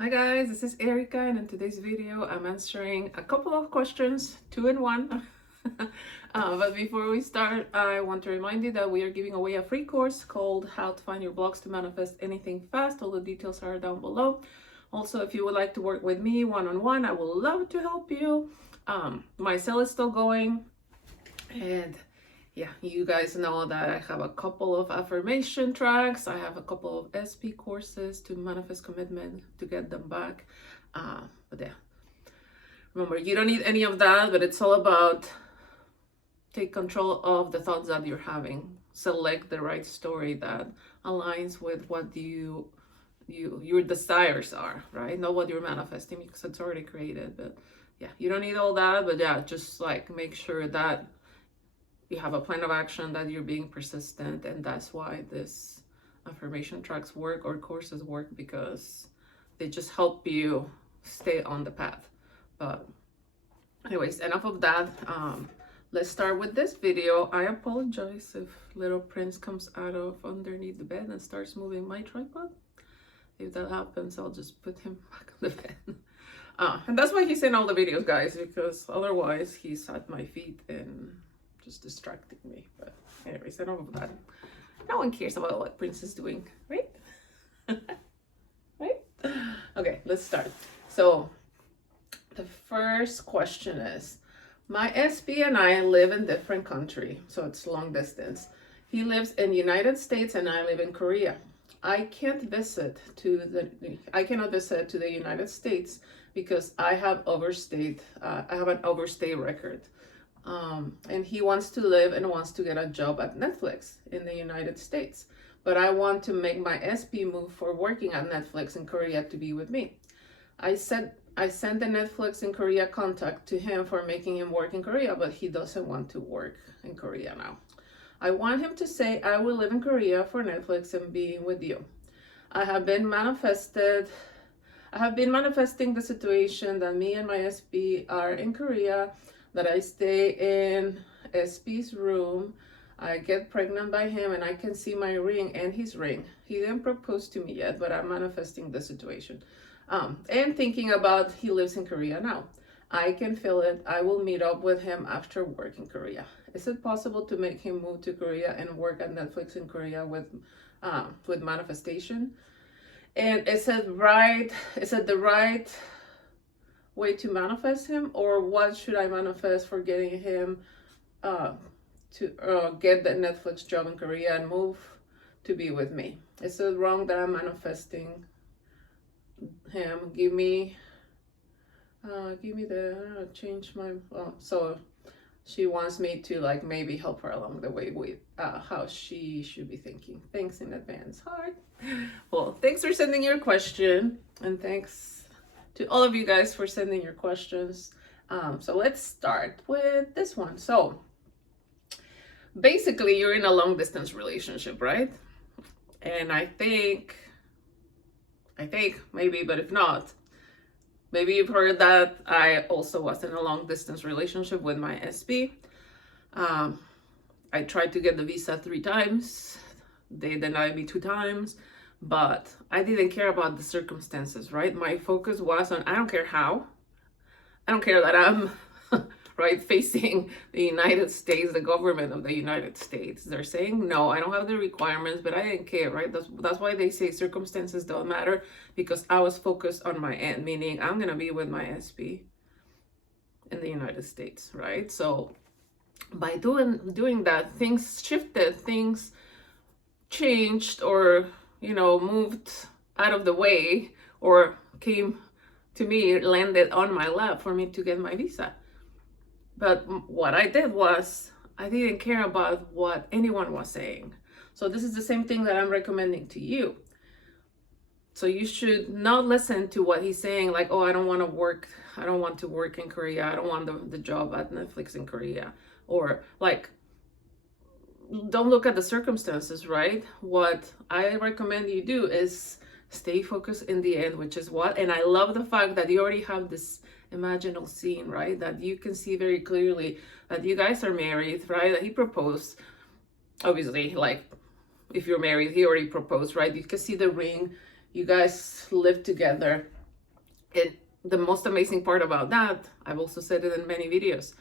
Hi guys, this is Erika, and in today's video I'm answering a couple of questions, two in one. But before we start, I want to remind you that we are giving away a free course called How to Find Your Blocks to Manifest Anything Fast. All the details are down below. Also, if you would like to work with me one-on-one, I would love to help you. My sale is still going, and yeah, you guys know that I have a couple of affirmation tracks. I have a couple of SP courses to manifest commitment to get them back. But yeah, remember, you don't need any of that, but it's all about take control of the thoughts that you're having. Select the right story that aligns with what your desires are, right? Not what you're manifesting, because it's already created. But yeah, you don't need all that, but yeah, just like make sure that you have a plan of action, that you're being persistent. And that's why this affirmation tracks work or courses work, because they just help you stay on the path. But anyways, enough of that. Let's start with this video. I apologize if little Prince comes out of underneath the bed and starts moving my tripod. If that happens, I'll just put him back on the bed. And that's why he's in all the videos, guys, because otherwise he's at my feet and just distracting me. But anyways, enough of that. No one cares about what Prince is doing, right? Right? Okay, let's start. So the first question is, my SP and I live in different country, so it's long distance. He lives in United States and I live in Korea. I cannot visit to the United States because I have overstayed. I have an overstay record. And he wants to live and wants to get a job at Netflix in the United States. But I want to make my SP move for working at Netflix in Korea to be with me. I sent the Netflix in Korea contact to him for making him work in Korea, but he doesn't want to work in Korea now. I want him to say, I will live in Korea for Netflix and be with you. I have been manifesting the situation that me and my SP are in Korea, that I stay in SP's room. I get pregnant by him and I can see my ring and his ring. He didn't propose to me yet, but I'm manifesting the situation. And thinking about he lives in Korea now. I can feel it. I will meet up with him after work in Korea. Is it possible to make him move to Korea and work at Netflix in Korea with manifestation? And is it the right way to manifest him, or what should I manifest for getting him to get the Netflix job in Korea and move to be with me? Is it wrong that I'm manifesting him? Give me the change my so she wants me to like maybe help her along the way with how she should be thinking. Thanks in advance, heart. Well, thanks for sending your question, and thanks to all of you guys for sending your questions. So let's start with this one. So basically, you're in a long distance relationship, right? And I think maybe, but if not, maybe you've heard that I also was in a long distance relationship with my SP. I tried to get the visa 3 times. They denied me 2 times, but I didn't care about the circumstances, right? My focus was on, I don't care how. I don't care that I'm right facing the United States, the government of the United States. They're saying no, I don't have the requirements, but I didn't care, right? That's why they say circumstances don't matter, because I was focused on my end, meaning I'm gonna be with my SP in the United States, right? So by doing that, things shifted, things changed, or moved out of the way, or came to me, landed on my lap for me to get my visa. But what I did was, I didn't care about what anyone was saying. So this is the same thing that I'm recommending to you. So you should not listen to what he's saying, like, oh, I don't want to work in Korea. I don't want the job at Netflix in Korea. Or like, don't look at the circumstances, right? What I recommend you do is stay focused in the end, which is what, and I love the fact that you already have this imaginal scene, right? That you can see very clearly that you guys are married, right? That he proposed. Obviously, like, if you're married, he already proposed, right? You can see the ring. You guys live together. And the most amazing part about that, I've also said it in many videos,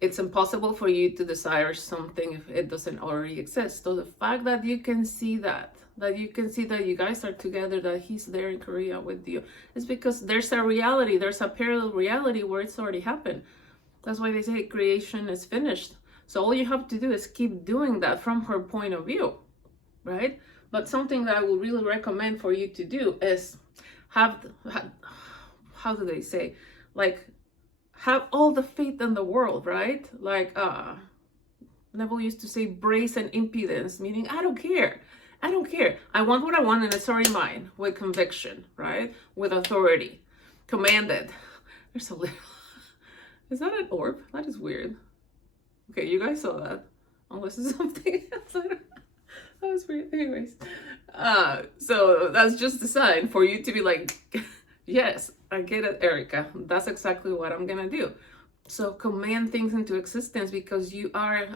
it's impossible for you to desire something if it doesn't already exist. So the fact that you can see that you can see that you guys are together, that he's there in Korea with you, is because there's a reality, there's a parallel reality where it's already happened. That's why they say creation is finished. So all you have to do is keep doing that from her point of view, right? But something that I would really recommend for you to do is have how do they say, like, have all the faith in the world, right? Like Neville used to say, brace and impudence, meaning I don't care. I don't care. I want what I want and it's already mine, with conviction, right? With authority. Commanded. There's a little... Is that an orb? That is weird. Okay, you guys saw that. Unless it's something else. That was weird. Anyways. So that's just a sign for you to be like, yes, I get it, Erika. That's exactly what I'm gonna do. So command things into existence, because you are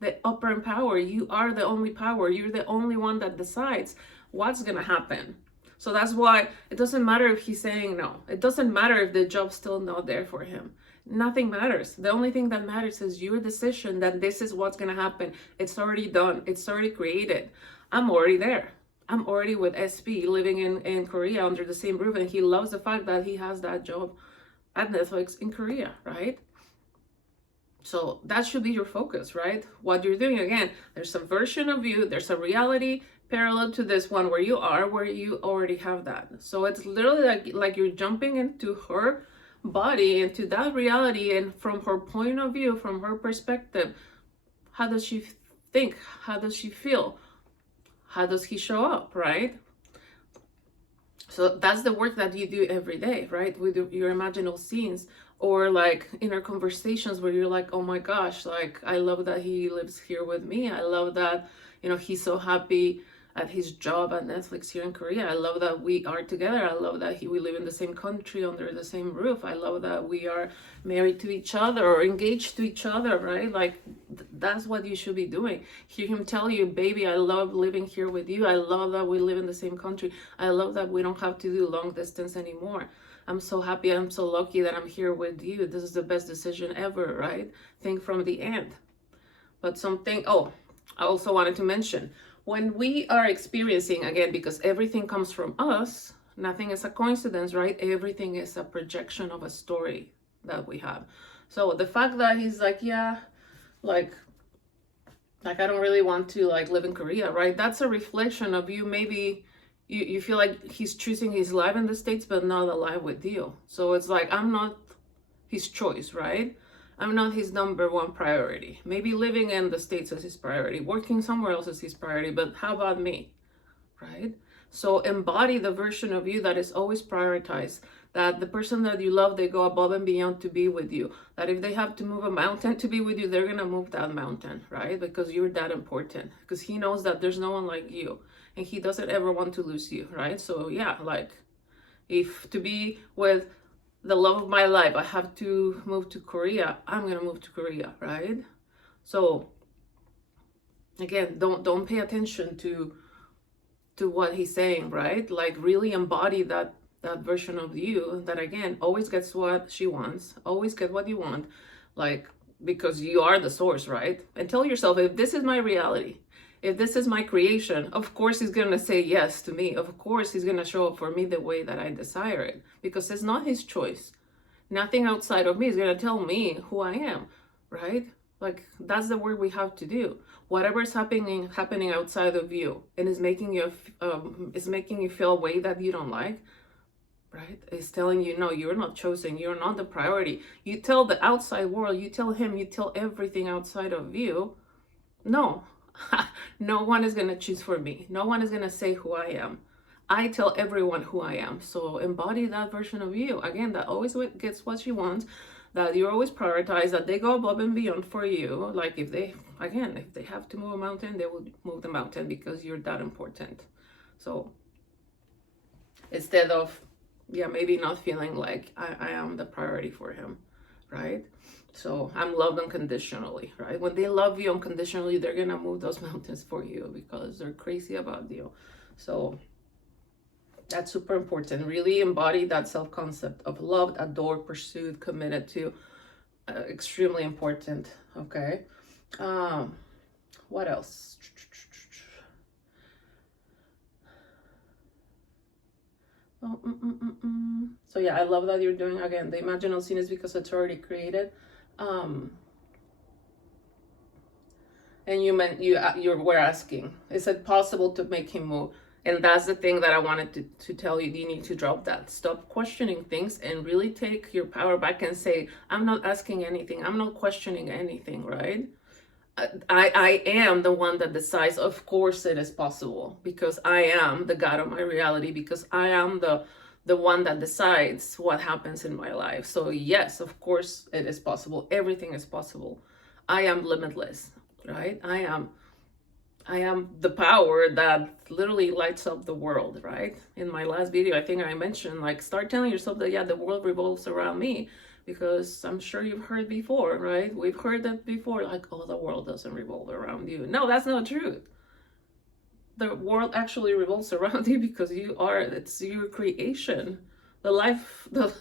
the upper power. You are the only power. You're the only one that decides what's gonna happen. So that's why it doesn't matter if he's saying no. It doesn't matter if the job's still not there for him. Nothing matters. The only thing that matters is your decision that this is what's gonna happen. It's already done. It's already created. I'm already there. I'm already with SP, living in Korea under the same roof, and he loves the fact that he has that job at Netflix in Korea, right? So that should be your focus, right? What you're doing, again, there's some version of you, there's a reality parallel to this one where you already have that. So it's literally like you're jumping into her body, into that reality, and from her point of view, from her perspective, how does she think? How does she feel? How does he show up, right? So that's the work that you do every day, right? With your imaginal scenes, or like inner conversations where you're like, oh my gosh, like, I love that he lives here with me. I love that, you know, he's so happy at his job at Netflix here in Korea. I love that we are together. I love that we live in the same country under the same roof. I love that we are married to each other or engaged to each other, right? Like, that's what you should be doing. Hear him tell you, baby, I love living here with you. I love that we live in the same country. I love that we don't have to do long distance anymore. I'm so happy. I'm so lucky that I'm here with you. This is the best decision ever, right? Think from the end. But something, oh, I also wanted to mention, when we are experiencing, again, because everything comes from us, nothing is a coincidence, right? Everything is a projection of a story that we have. So the fact that he's like, yeah, like I don't really want to like live in Korea, right? That's a reflection of you. Maybe you feel like he's choosing his life in the States, but not alive with you. So it's like, I'm not his choice, right? I'm not his number one priority. Maybe living in the States is his priority. Working somewhere else is his priority. But how about me, right? So embody the version of you that is always prioritized. That the person that you love, they go above and beyond to be with you. That if they have to move a mountain to be with you, they're going to move that mountain, right? Because you're that important. Because he knows that there's no one like you. And he doesn't ever want to lose you, right? So yeah, like, if to be with the love of my life, I have to move to Korea, I'm gonna move to Korea, right? So again, don't pay attention to what he's saying, right? Like, really embody that version of you that, again, always gets what she wants, always get what you want, like, because you are the source, right? And tell yourself, if this is my reality, if this is my creation, of course he's gonna say yes to me. Of course he's gonna show up for me the way that I desire it, because it's not his choice. Nothing outside of me is gonna tell me who I am, right? Like, that's the work we have to do. Whatever's happening outside of you and is making you feel a way that you don't like, right? It's telling you, no, you're not chosen. You're not the priority. You tell the outside world, you tell him, you tell everything outside of you, no. No one is going to choose for me. No one is going to say who I am. I tell everyone who I am. So embody that version of you. Again, that always gets what she wants, that you're always prioritized, that they go above and beyond for you. Like, if they have to move a mountain, they will move the mountain because you're that important. So instead of, yeah, maybe not feeling like I am the priority for him, right? So I'm loved unconditionally, right? When they love you unconditionally, they're gonna move those mountains for you because they're crazy about you. So That's super important. Really embody that self-concept of loved, adored, pursued, committed to. Extremely important. Okay. What else? So yeah, I love that you're doing, again, the imaginal scene is because it's already created. And you meant you were asking, is it possible to make him move? And that's the thing that I wanted to tell you. You need to drop that. Stop questioning things and really take your power back and say, I'm not asking anything. I'm not questioning anything, right? I am the one that decides. Of course it is possible, because I am the God of my reality, because I am the one that decides what happens in my life. So yes, of course it is possible. Everything is possible. I am limitless, right? I am the power that literally lights up the world, right? In my last video, I think I mentioned, like, start telling yourself that, yeah, the world revolves around me, because I'm sure you've heard before, right? We've heard that before, like, oh, the world doesn't revolve around you. No, that's not true. The world actually revolves around you because it's your creation. The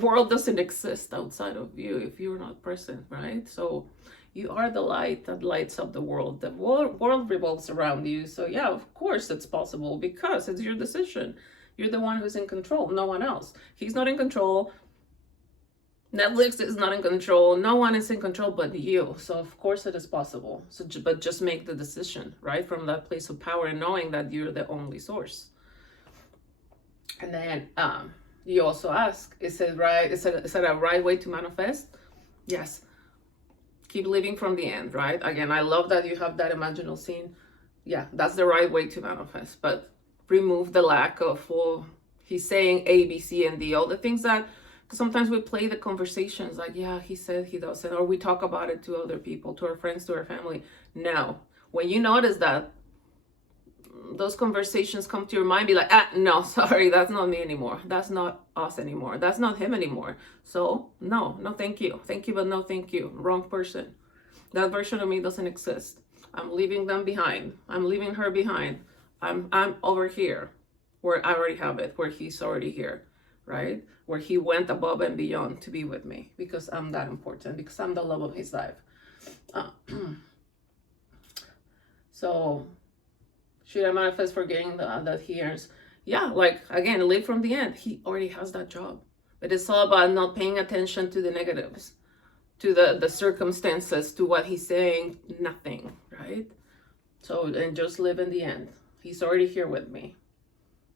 world doesn't exist outside of you if you're not present, right? So you are the light that lights up the world. The world revolves around you. So yeah, of course it's possible, because it's your decision. You're the one who's in control, no one else. He's not in control. Netflix is not in control. No one is in control but you. So of course it is possible. So, but just make the decision, right? From that place of power and knowing that you're the only source. And then you also ask, is it right? Is it a right way to manifest? Yes. Keep living from the end, right? Again, I love that you have that imaginal scene. Yeah, that's the right way to manifest. But remove the lack of, well, he's saying A, B, C, and D, all the things that, because sometimes we play the conversations like, yeah, he said he doesn't, or we talk about it to other people, to our friends, to our family. No, when you notice that those conversations come to your mind, be like, no, sorry, that's not me anymore. That's not us anymore. That's not him anymore. So no, thank you. Thank you, but no, thank you. Wrong person. That version of me doesn't exist. I'm leaving them behind. I'm leaving her behind. I'm over here where I already have it, where he's already here, right? Where he went above and beyond to be with me, because I'm that important, because I'm the love of his life. So should I manifest for getting that he earns? Yeah, like, again, live from the end. He already has that job. But it's all about not paying attention to the negatives, to the circumstances, to what he's saying, nothing, right? So, and just live in the end. He's already here with me.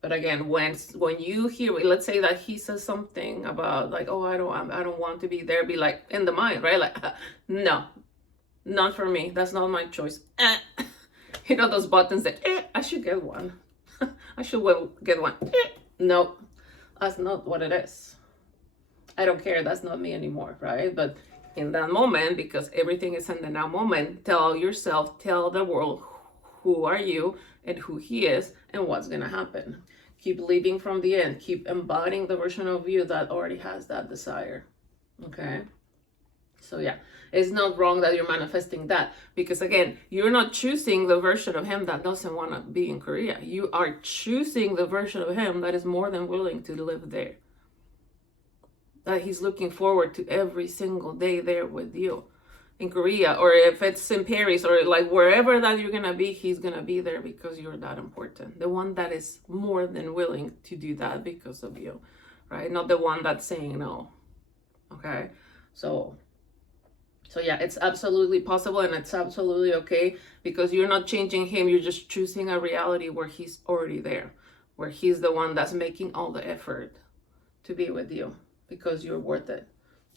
But again, when you hear, let's say that he says something about, like, oh, I don't want to be there, be like, in the mind, right? Like, no, not for me. That's not my choice. You know those buttons that, I should get one. I should get one. No, that's not what it is. I don't care. That's not me anymore, right? But in that moment, because everything is in the now moment, tell yourself, tell the world, who are you and who he is and what's going to happen. Keep living from the end. Keep embodying the version of you that already has that desire. Okay? So yeah, it's not wrong that you're manifesting that, because again, you're not choosing the version of him that doesn't want to be in Korea. You are choosing the version of him that is more than willing to live there. That he's looking forward to every single day there with you in Korea, or if it's in Paris, or like wherever that you're gonna be, he's gonna be there because you're that important. The one that is more than willing to do that because of you, right? Not the one that's saying no. Okay, so yeah, it's absolutely possible, and it's absolutely okay, because you're not changing him. You're just choosing a reality where he's already there, where he's the one that's making all the effort to be with you because you're worth it.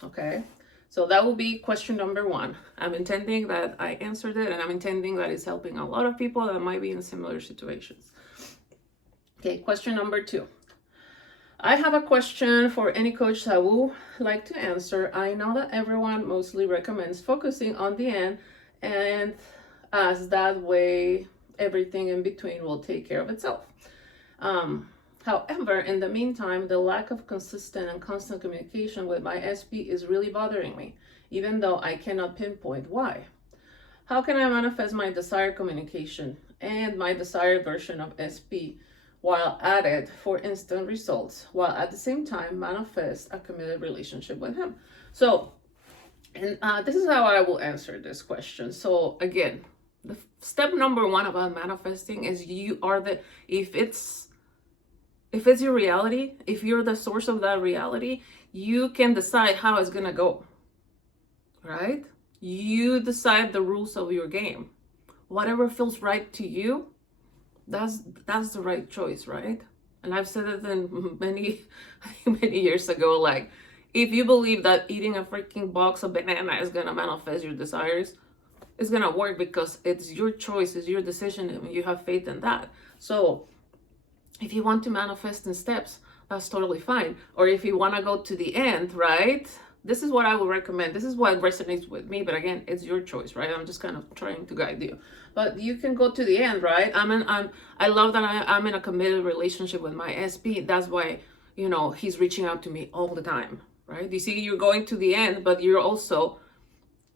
Okay, so that will be question number 1. I'm intending that I answered it, and I'm intending that it's helping a lot of people that might be in similar situations. Okay, question number 2. I have a question for any coach that would like to answer. I know that everyone mostly recommends focusing on the end, and as that way everything in between will take care of itself. However, in the meantime, the lack of consistent and constant communication with my SP is really bothering me, even though I cannot pinpoint why. How can I manifest my desired communication and my desired version of SP while at it for instant results, while at the same time manifest a committed relationship with him. So, and this is how I will answer this question. So again, the step number one about manifesting is you are the, if it's your reality, if you're the source of that reality, you can decide how it's gonna go, right? You decide the rules of your game. Whatever feels right to you, that's the right choice, right? And I've said it in many years ago, like, if you believe that eating a freaking box of banana is gonna manifest your desires, it's gonna work because it's your choice, it's your decision, and you have faith in that. So if you want to manifest in steps, that's totally fine. Or if you want to go to the end, right? This is what I would recommend. This is what resonates with me. But again, it's your choice, right? I'm just kind of trying to guide you. But you can go to the end, right? I love that I'm in a committed relationship with my SP. That's why, you know, he's reaching out to me all the time, right? You see, you're going to the end, but you're also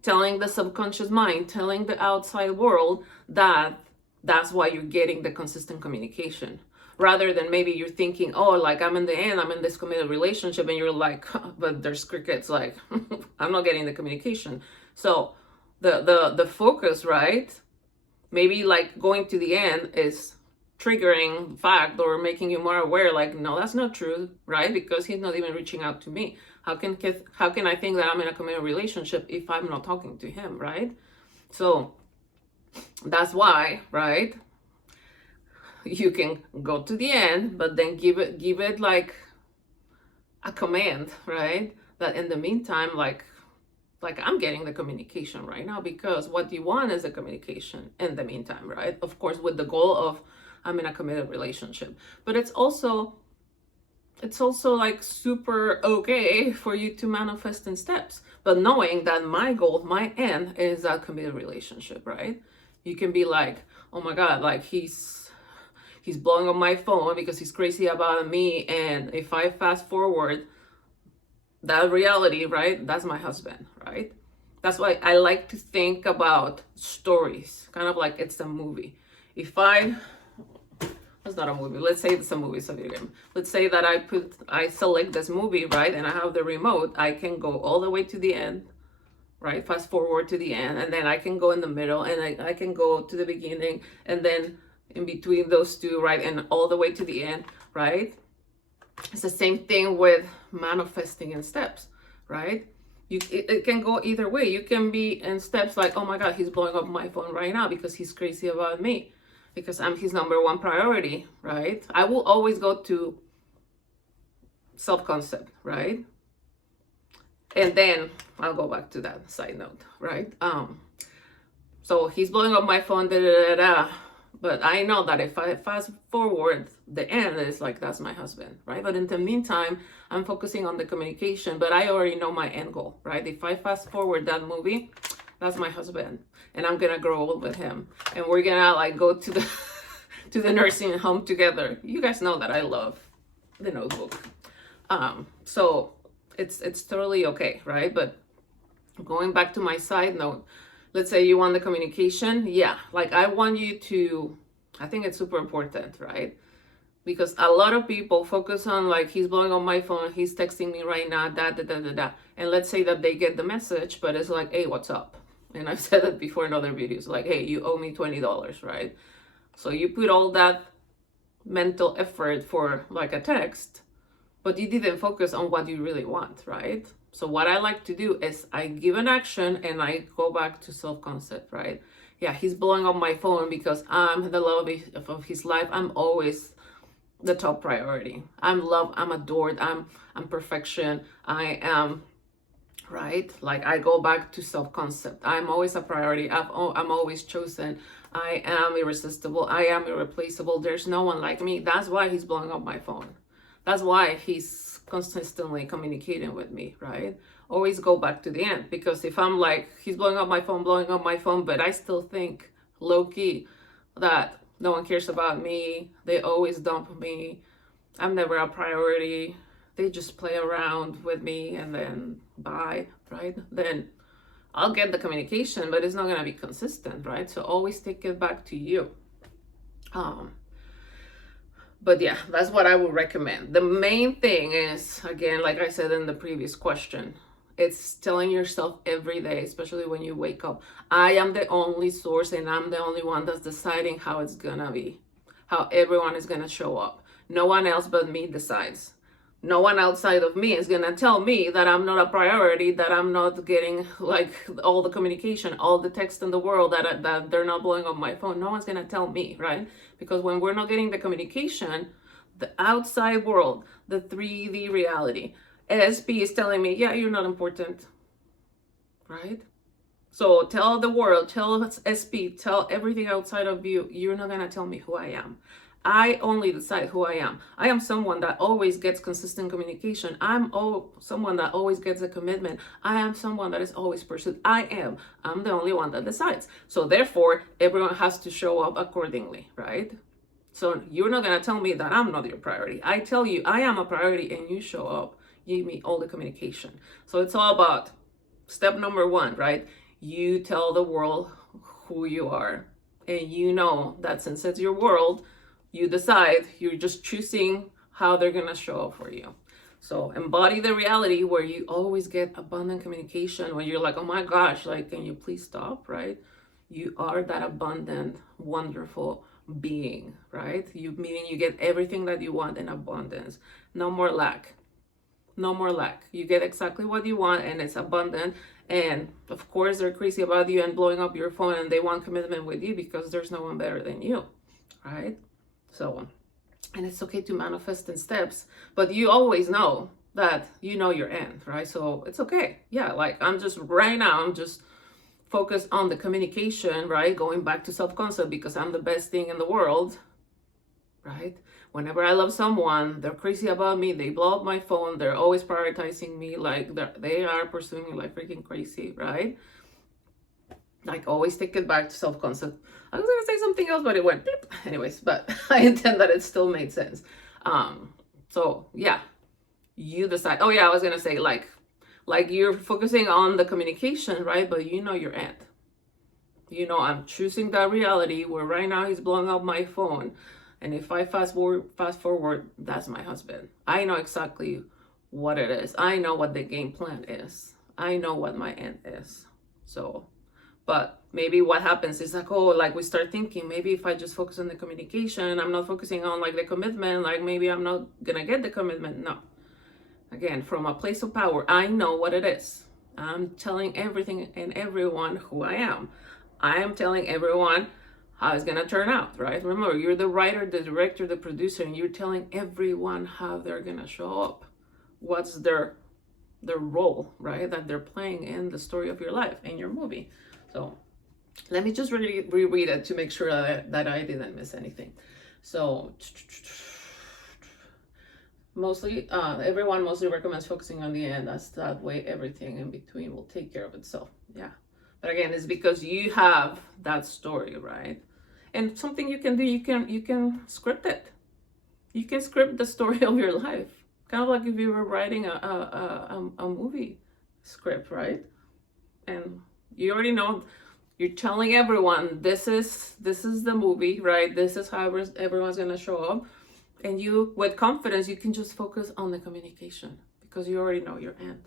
telling the subconscious mind, telling the outside world that that's why you're getting the consistent communication. Rather than maybe you're thinking, oh, like, I'm in the end, I'm in this committed relationship, and you're like, but there's crickets, like, I'm not getting the communication. So the focus, right? Maybe like going to the end is triggering fact or making you more aware, like, no, that's not true, right? Because he's not even reaching out to me. How can I think that I'm in a committed relationship if I'm not talking to him, right? So that's why, right? You can go to the end, but then give it like a command, right? That in the meantime, like I'm getting the communication right now, because what you want is a communication in the meantime, right? Of course, with the goal of I'm in a committed relationship. But it's also like super okay for you to manifest in steps, but knowing that my goal, my end is a committed relationship, right? You can be like, oh my God, like he's blowing up my phone because he's crazy about me. And if I fast forward that reality, right, that's my husband, right? That's why I like to think about stories, kind of like it's a movie. It's not a movie. Let's say it's a movie, it's a video game. Let's say that I select this movie, right? And I have the remote. I can go all the way to the end, right? Fast forward to the end. And then I can go in the middle, and I can go to the beginning, and then in between those two, right? And all the way to the end, right? It's the same thing with manifesting in steps, right? It can go either way. You can be in steps like, oh my God, he's blowing up my phone right now because he's crazy about me, because I'm his number one priority, right? I will always go to self-concept, right? And then I'll go back to that side note, right? So he's blowing up my phone, da da da da. But I know that if I fast forward, the end is like, that's my husband, right? But in the meantime, I'm focusing on the communication, but I already know my end goal, right? If I fast forward that movie, that's my husband, and I'm gonna grow old with him, and we're gonna like go to the to the nursing home together. You guys know that I love The Notebook. So it's totally okay, right? But going back to my side note, let's say you want the communication. Yeah, like I want you to, I think it's super important, right? Because a lot of people focus on like, he's blowing on my phone, he's texting me right now, da da da da da. And let's say that they get the message, but it's like, hey, what's up? And I've said it before in other videos, like, hey, you owe me $20, right? So you put all that mental effort for like a text, but you didn't focus on what you really want, right? So what I like to do is I give an action and I go back to self-concept, right? Yeah, he's blowing up my phone because I'm the love of his life. I'm always the top priority. I'm loved, I'm adored, I'm perfection, I am, right? Like I go back to self-concept. I'm always a priority. I'm always chosen. I am irresistible. I am irreplaceable. There's no one like me. That's why he's blowing up my phone. That's why he's consistently communicating with me, right? Always go back to the end, because if I'm like, he's blowing up my phone, but I still think low-key that no one cares about me, they always dump me, I'm never a priority, they just play around with me and then bye, right? Then I'll get the communication, but it's not going to be consistent, right? So always take it back to you. But yeah, that's what I would recommend. The main thing is, again, like I said in the previous question, it's telling yourself every day, especially when you wake up, I am the only source and I'm the only one that's deciding how it's gonna be, how everyone is gonna show up. No one else but me decides. No one outside of me is gonna tell me that I'm not a priority, that I'm not getting like all the communication, all the text in the world, that they're not blowing up my phone. No one's gonna tell me, right? Because when we're not getting the communication, the outside world, the 3D reality, SP is telling me, yeah, you're not important, right? So tell the world, tell SP, tell everything outside of you, you're not gonna tell me who I am. I only decide who I am. I am someone that always gets consistent communication. I'm someone that always gets a commitment. I am someone that is always pursued. I'm the only one that decides. So therefore, everyone has to show up accordingly, right? So you're not gonna tell me that I'm not your priority. I tell you I am a priority and you show up, give me all the communication. So it's all about step number one, right? You tell the world who you are. And you know that since it's your world, you decide, you're just choosing how they're gonna show up for you. So embody the reality where you always get abundant communication, when you're like, oh my gosh, like, can you please stop, right? You are that abundant, wonderful being, right? Meaning you get everything that you want in abundance. No more lack. No more lack. You get exactly what you want and it's abundant. And of course, they're crazy about you and blowing up your phone and they want commitment with you because there's no one better than you, right? So, and it's okay to manifest in steps, but you always know that you know your end, right? So it's okay. Yeah, like I'm just focused on the communication, right? Going back to self-concept because I'm the best thing in the world, right? Whenever I love someone, they're crazy about me. They blow up my phone. They're always prioritizing me. Like they are pursuing me like freaking crazy, right? Like always take it back to self-concept. I was gonna say something else, but it went beep. Anyways, but I intend that it still made sense. So yeah, you decide. Oh yeah, I was gonna say like you're focusing on the communication, right? But you know your end. You know, I'm choosing that reality where right now he's blowing up my phone. And if I fast forward, that's my husband. I know exactly what it is. I know what the game plan is. I know what my end is. So, but maybe what happens is like, oh, like we start thinking, maybe if I just focus on the communication, I'm not focusing on like the commitment, like maybe I'm not gonna get the commitment. No. Again, from a place of power, I know what it is. I'm telling everything and everyone who I am. I am telling everyone how it's gonna turn out, right? Remember, you're the writer, the director, the producer, and you're telling everyone how they're gonna show up. What's their role, right? That they're playing in the story of your life, in your movie. So let me just reread it to make sure that I didn't miss anything. So everyone mostly recommends focusing on the end, as that way everything in between will take care of itself. Yeah. But again, it's because you have that story, right? And something you can do, you can script it. You can script the story of your life. Kind of like if you were writing a movie script, right? And you already know, you're telling everyone this is the movie, right? This is how everyone's gonna show up. And you, with confidence, you can just focus on the communication because you already know your end.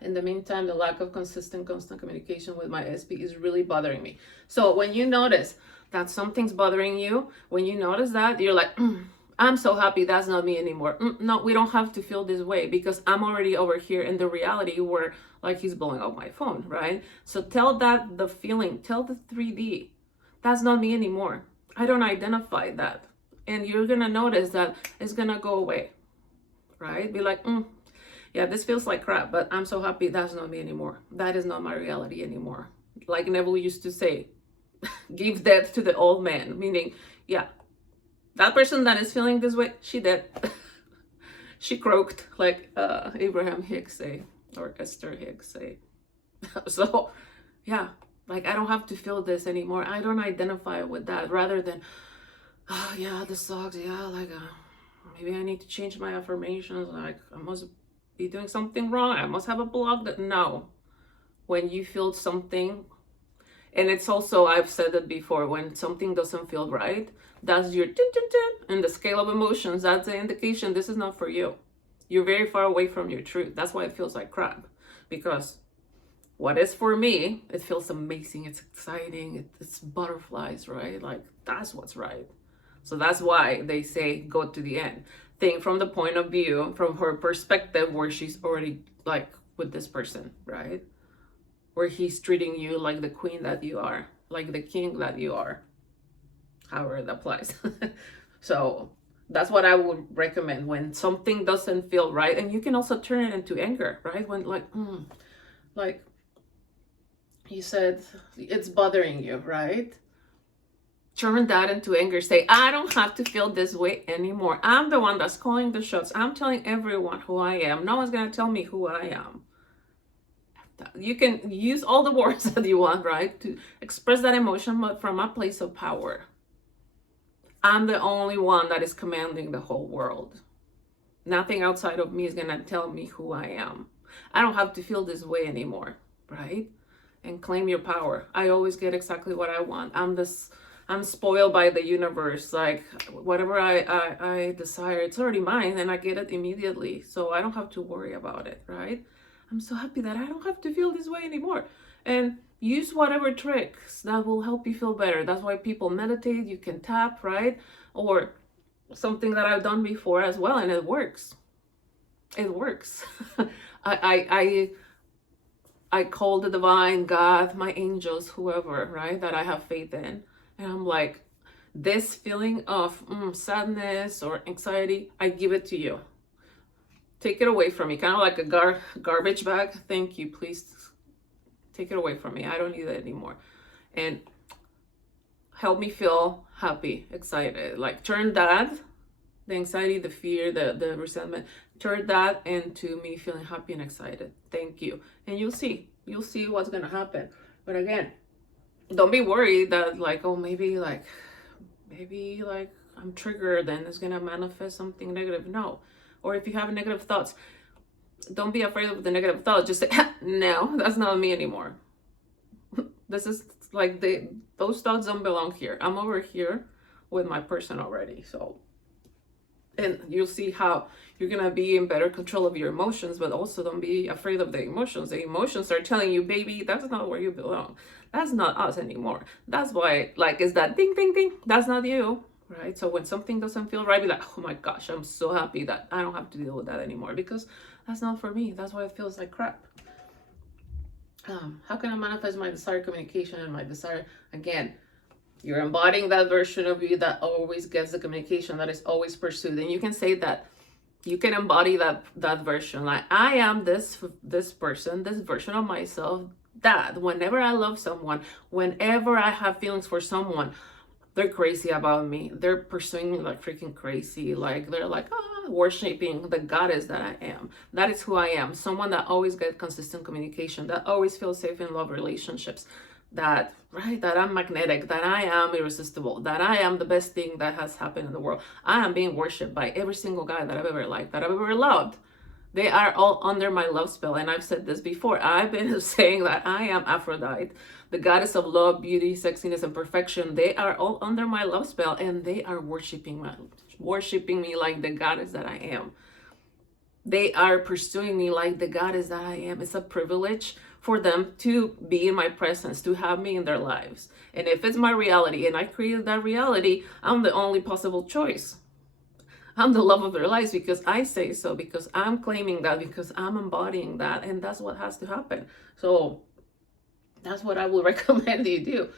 In the meantime, the lack of constant communication with my SP is really bothering me. So when you notice that something's bothering you, when you notice that, you're like, I'm so happy that's not me anymore. No, we don't have to feel this way because I'm already over here in the reality where like he's blowing up my phone, right? So tell that the feeling, tell the 3D, that's not me anymore. I don't identify that. And you're gonna notice that it's gonna go away, right? Be like, yeah, this feels like crap, but I'm so happy that's not me anymore. That is not my reality anymore. Like Neville used to say, give death to the old man, meaning, yeah, that person that is feeling this way, she dead. She croaked, like Abraham Hicks say, or Esther Hicks say. So, yeah, like I don't have to feel this anymore. I don't identify with that, rather than, oh yeah, this sucks. Yeah, like maybe I need to change my affirmations. Like I must be doing something wrong. I must have a blog. That no, when you feel something, And it's also, I've said it before, when something doesn't feel right, that's your in the scale of emotions. That's the indication this is not for you. You're very far away from your truth. That's why it feels like crap. Because what is for me, it feels amazing. It's exciting. It's butterflies, right? Like, that's what's right. So that's why they say go to the end. Think from the point of view, from her perspective, where she's already like with this person, right? Where he's treating you like the queen that you are, like the king that you are, however that applies. So that's what I would recommend when something doesn't feel right. And you can also turn it into anger, right? When like you said, it's bothering you, right? Turn that into anger. Say, I don't have to feel this way anymore. I'm the one that's calling the shots. I'm telling everyone who I am. No one's going to tell me who I am. You can use all the words that you want, right? To express that emotion, but from a place of power. I'm the only one that is commanding the whole world. Nothing outside of me is going to tell me who I am. I don't have to feel this way anymore, right? And claim your power. I always get exactly what I want. I'm spoiled by the universe. Like, whatever I desire, it's already mine, and I get it immediately. So I don't have to worry about it, right? I'm so happy that I don't have to feel this way anymore. And use whatever tricks that will help you feel better. That's why people meditate. You can tap, right? Or something that I've done before as well, and it works. It works. I call the divine, God, my angels, whoever, right, that I have faith in. And I'm like, this feeling of sadness or anxiety, I give it to you. Take it away from me. Kind of like a garbage bag. Thank you. Please take it away from me. I don't need it anymore. And help me feel happy, excited. Like, turn that, the anxiety, the fear, the resentment, turn that into me feeling happy and excited. Thank you. And you'll see what's going to happen. But again, don't be worried that like, oh, maybe I'm triggered and it's going to manifest something negative. No. Or if you have negative thoughts, don't be afraid of the negative thoughts. Just say, no, that's not me anymore. This is like, those thoughts don't belong here. I'm over here with my person already. So, and you'll see how you're going to be in better control of your emotions, but also don't be afraid of the emotions. The emotions are telling you, baby, that's not where you belong. That's not us anymore. That's why, like, is that ding, ding, ding? That's not you. Right? So when something doesn't feel right, be like, oh my gosh, I'm so happy that I don't have to deal with that anymore, because that's not for me. That's why it feels like crap. How can I manifest my desired communication and my desire? Again, you're embodying that version of you that always gets the communication, that is always pursued. And you can say that, you can embody that version. Like, I am this person, this version of myself, that whenever I love someone, whenever I have feelings for someone, they're crazy about me. They're pursuing me like freaking crazy. Like, they're like, worshiping the goddess that I am. That is who I am. Someone that always gets consistent communication, that always feels safe in love relationships, that I'm magnetic, that I am irresistible, that I am the best thing that has happened in the world. I am being worshipped by every single guy that I've ever liked, that I've ever loved. They are all under my love spell. And I've said this before. I've been saying that I am Aphrodite, the goddess of love, beauty, sexiness, and perfection. They are all under my love spell, and they are worshiping me like the goddess that I am. They are pursuing me like the goddess that I am. It's a privilege for them to be in my presence, to have me in their lives. And if it's my reality and I created that reality, I'm the only possible choice. I'm the love of their lives because I say so, because I'm claiming that, because I'm embodying that, and that's what has to happen. So that's what I will recommend you do.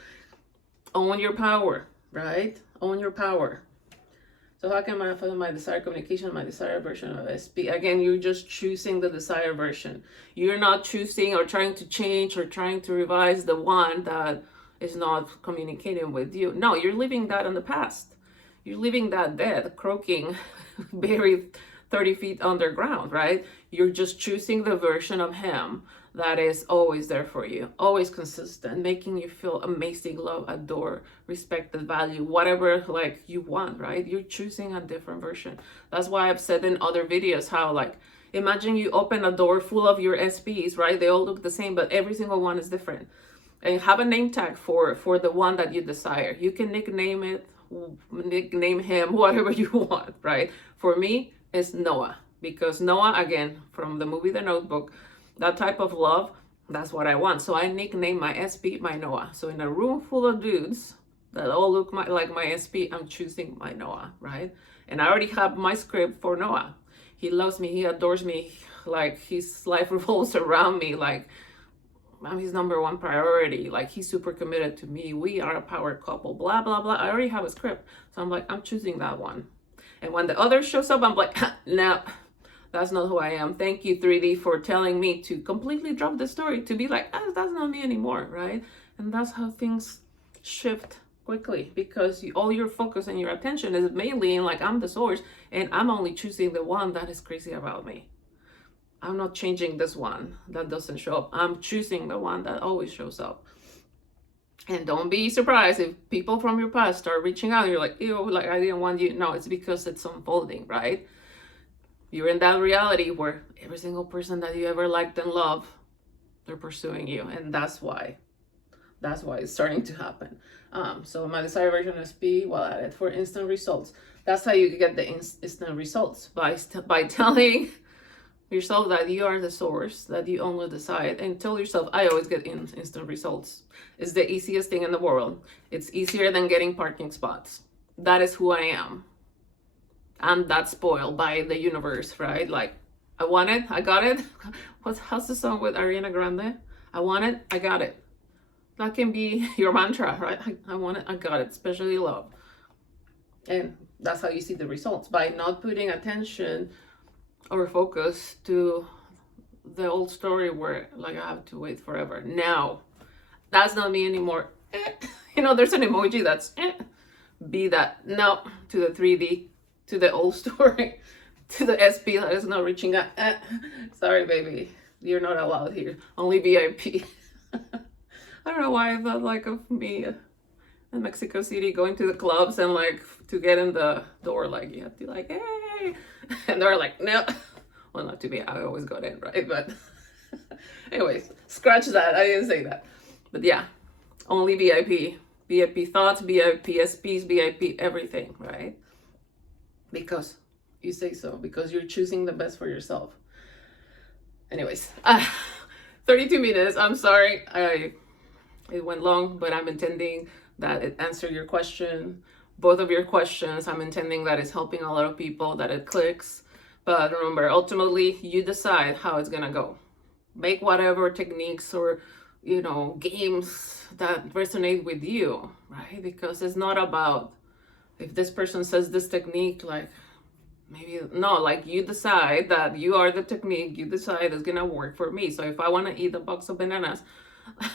Own your power, right? Own your power. So how can I manifest my desired communication, my desired version of SP? Again, you're just choosing the desired version. You're not choosing or trying to change or trying to revise the one that is not communicating with you. No, you're leaving that in the past. You're leaving that dead, croaking, buried 30 feet underground, right? You're just choosing the version of him that is always there for you, always consistent, making you feel amazing, love, adore, respected, value, whatever like you want, right? You're choosing a different version. That's why I've said in other videos how, like, imagine you open a door full of your SPs, right? They all look the same, but every single one is different. and have a name tag for the one that you desire. You can nickname him, whatever you want, right? For me, it's Noah, because Noah, again, from the movie The Notebook, that type of love, that's what I want. So I nickname my SP my Noah. So in a room full of dudes that all look like my SP, I'm choosing my Noah, right? And I already have my script for Noah. He loves me, he adores me, like his life revolves around me, like I'm his number one priority, like he's super committed to me, we are a power couple, blah blah blah. I already have a script, so I'm like, I'm choosing that one. And when the other shows up, I'm like, no, that's not who I am. Thank you, 3D, for telling me to completely drop the story, to be like, that's not me anymore, right? And that's how things shift quickly, because all your focus and your attention is mainly in like, I'm the source, and I'm only choosing the one that is crazy about me. I'm not changing this one that doesn't show up. I'm choosing the one that always shows up. And don't be surprised if people from your past start reaching out and you're like, ew, like I didn't want you. No, it's because it's unfolding, right? You're in that reality where every single person that you ever liked and loved, they're pursuing you. And that's why it's starting to happen. So my desired version is be well at it for instant results. That's how you get the instant results, by telling yourself that you are the source, that you only decide, and tell yourself, I always get instant results. It's the easiest thing in the world. It's easier than getting parking spots. That is who I am. I'm that spoiled by the universe, right? Like, I want it, I got it. How's the song with Ariana Grande? I want it, I got it. That can be your mantra, right? I want it, I got it, especially love. And that's how you see the results, by not putting attention or focus to the old story where like I have to wait forever. Now, that's not me anymore. You know, there's an emoji that's be that. No, to the 3D, to the old story, to the SP that is not reaching out. Sorry, baby, you're not allowed here. Only VIP. I don't know why I thought like of me in Mexico City going to the clubs and like to get in the door, like you have to like, hey, and they're like, no. Well, not to me, I always got in, right? But anyways, scratch that, I didn't say that. But yeah, only VIP. VIP thoughts, VIP SPs, VIP everything, right? Because you say so, because you're choosing the best for yourself. Anyways, 32 minutes, I'm sorry, it went long, but I'm intending that it answered your question, both of your questions. I'm intending that it's helping a lot of people, that it clicks. But remember, ultimately, you decide how it's gonna go. Make whatever techniques or, you know, games that resonate with you, right? Because it's not about if this person says this technique, like maybe, no, like you decide that you are the technique, you decide it's gonna work for me. So if I wanna eat a box of bananas,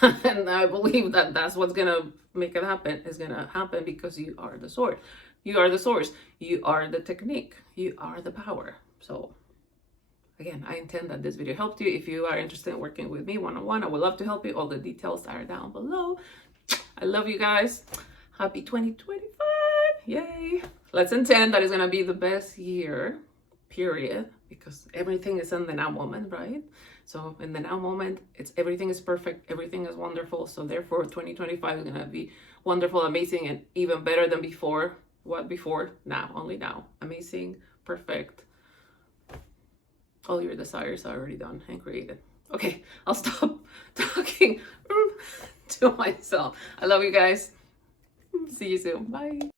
and I believe that that's what's gonna make it happen, is gonna happen because you are the source. You are the source. You are the technique. You are the power. So again, I intend that this video helped you. If you are interested in working with me one-on-one, I would love to help you. All the details are down below. I love you guys. Happy 2025. Yay. Let's intend that it's gonna be the best year, period, because everything is in the now moment, right? So in the now moment, everything is perfect, everything is wonderful. So therefore 2025 is gonna be wonderful, amazing, and even better than before. What before? Now, only now. Amazing, perfect. All your desires are already done and created. Okay, I'll stop talking to myself. I love you guys. See you soon. Bye.